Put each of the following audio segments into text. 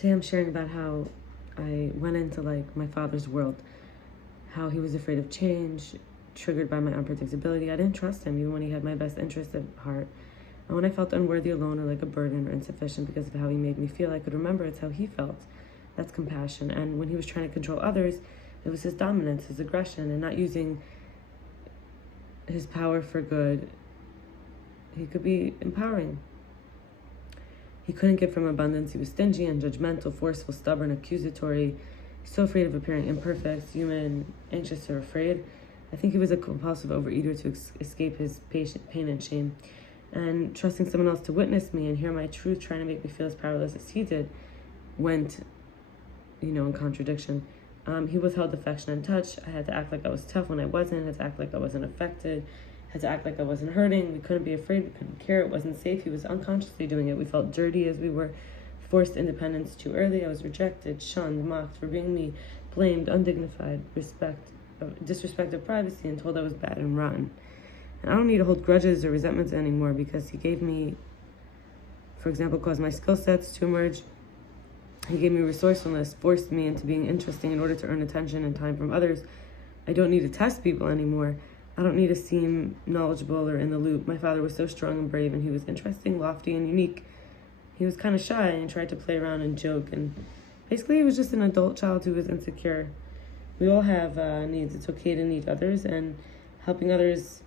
Today I'm sharing about how I went into like my father's world, how he was afraid of change, triggered by my unpredictability. I didn't trust him even when he had my best interest at heart. And when I felt unworthy, alone, or like a burden or insufficient because of how he made me feel, I could remember it's how he felt. That's compassion. And when he was trying to control others, it was his dominance, his aggression, and not using his power for good. He could be empowering. He couldn't give from abundance. He was stingy and judgmental, forceful, stubborn, accusatory, so afraid of appearing imperfect, human, anxious, or afraid. I think he was a compulsive overeater to escape his pain and shame. And trusting someone else to witness me and hear my truth, trying to make me feel as powerless as he did, went, in contradiction. He withheld affection and touch. I had to act like I was tough when I wasn't. I had to act like I wasn't affected. Had to act like I wasn't hurting. We couldn't be afraid. We couldn't care. It wasn't safe. He was unconsciously doing it. We felt dirty as we were forced independence too early. I was rejected, shunned, mocked for being me, blamed, undignified, disrespect of privacy, and told I was bad and rotten. And I don't need to hold grudges or resentments anymore because he gave me, for example, caused my skill sets to emerge. He gave me resourcefulness, forced me into being interesting in order to earn attention and time from others. I don't need to test people anymore. I don't need to seem knowledgeable or in the loop. My father was so strong and brave, and he was interesting, lofty, and unique. He was kind of shy and tried to play around and joke, and basically he was just an adult child who was insecure. We all have needs. It's okay to need others, and helping others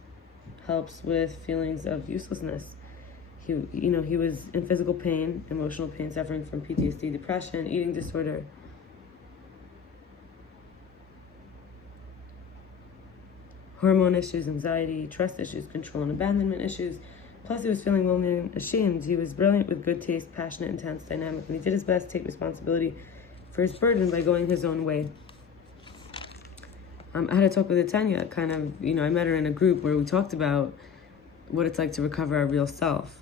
helps with feelings of uselessness. He was in physical pain, emotional pain, suffering from PTSD, depression, eating disorder. Hormone issues, anxiety, trust issues, control and abandonment issues. Plus, he was feeling lonely and ashamed. He was brilliant with good taste, passionate, intense, dynamic, and he did his best to take responsibility for his burden by going his own way. I had a talk with Tanya, I met her in a group where we talked about what it's like to recover our real self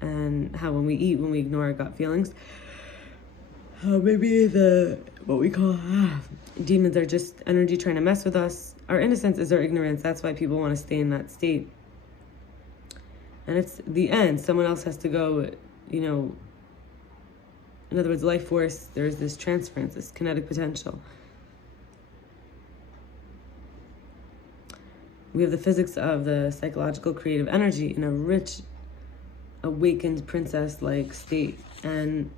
and how when we eat, when we ignore our gut feelings, how maybe what we call demons are just energy trying to mess with us. Our innocence is our ignorance. That's why people want to stay in that state. And it's the end. Someone else has to go, in other words, life force, there's this transference, this kinetic potential. We have the physics of the psychological creative energy in a rich, awakened princess-like state. And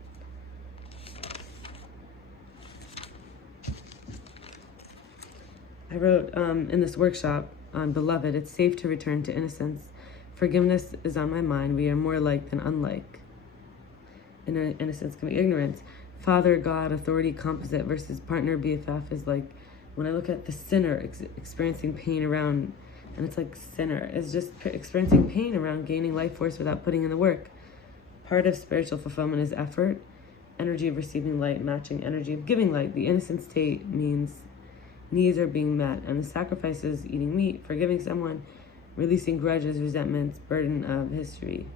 I wrote in this workshop on Beloved, it's safe to return to innocence. Forgiveness is on my mind. We are more alike than unlike. Innocence can be ignorance. Father, God, authority, composite versus partner, BFF is like when I look at the sinner experiencing pain around, and it's like sinner is just experiencing pain around gaining life force without putting in the work. Part of spiritual fulfillment is effort, energy of receiving light, matching energy of giving light. The innocent state means needs are being met, and the sacrifice is eating meat, forgiving someone, releasing grudges, resentments, burden of history.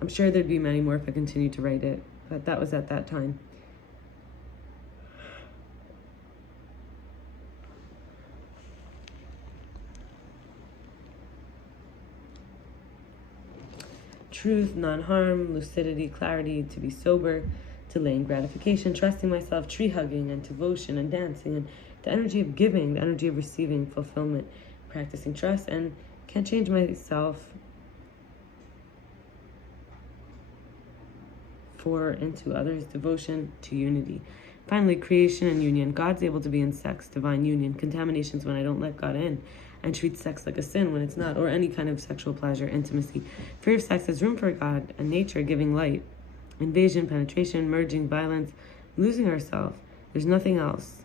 I'm sure there'd be many more if I continued to write it, but that was at that time. Truth, non-harm, lucidity, clarity, to be sober, delaying gratification, trusting myself, tree hugging, and devotion, and dancing, and the energy of giving, the energy of receiving, fulfillment, practicing trust, and can't change myself for into others, devotion to unity. Finally, creation and union. God's able to be in sex, divine union. Contaminations when I don't let God in and treat sex like a sin when it's not, or any kind of sexual pleasure, intimacy. Fear of sex is room for God and nature giving light. Invasion, penetration, merging, violence, losing ourselves. There's nothing else.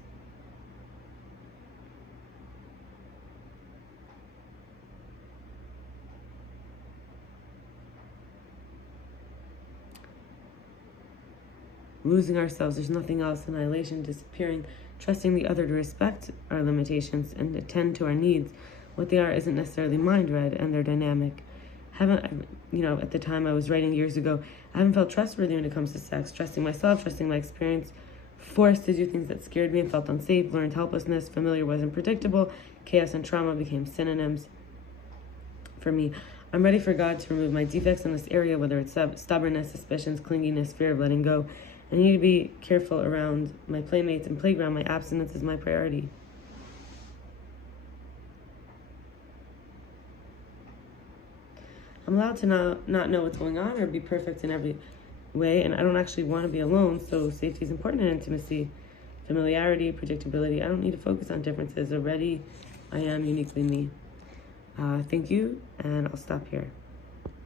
Losing ourselves, there's nothing else. Annihilation, disappearing, trusting the other to respect our limitations and attend to our needs. What they are isn't necessarily mind-read, and they're dynamic. At the time I was writing years ago, I haven't felt trustworthy when it comes to sex. Trusting myself, trusting my experience, forced to do things that scared me and felt unsafe, learned helplessness, familiar wasn't predictable, chaos and trauma became synonyms for me. I'm ready for God to remove my defects in this area, whether it's stubbornness, suspicions, clinginess, fear of letting go, I need to be careful around my playmates and playground. My abstinence is my priority. I'm allowed to not know what's going on or be perfect in every way, and I don't actually want to be alone, so safety is important in intimacy. Familiarity, predictability. I don't need to focus on differences. Already, I am uniquely me. Thank you, and I'll stop here.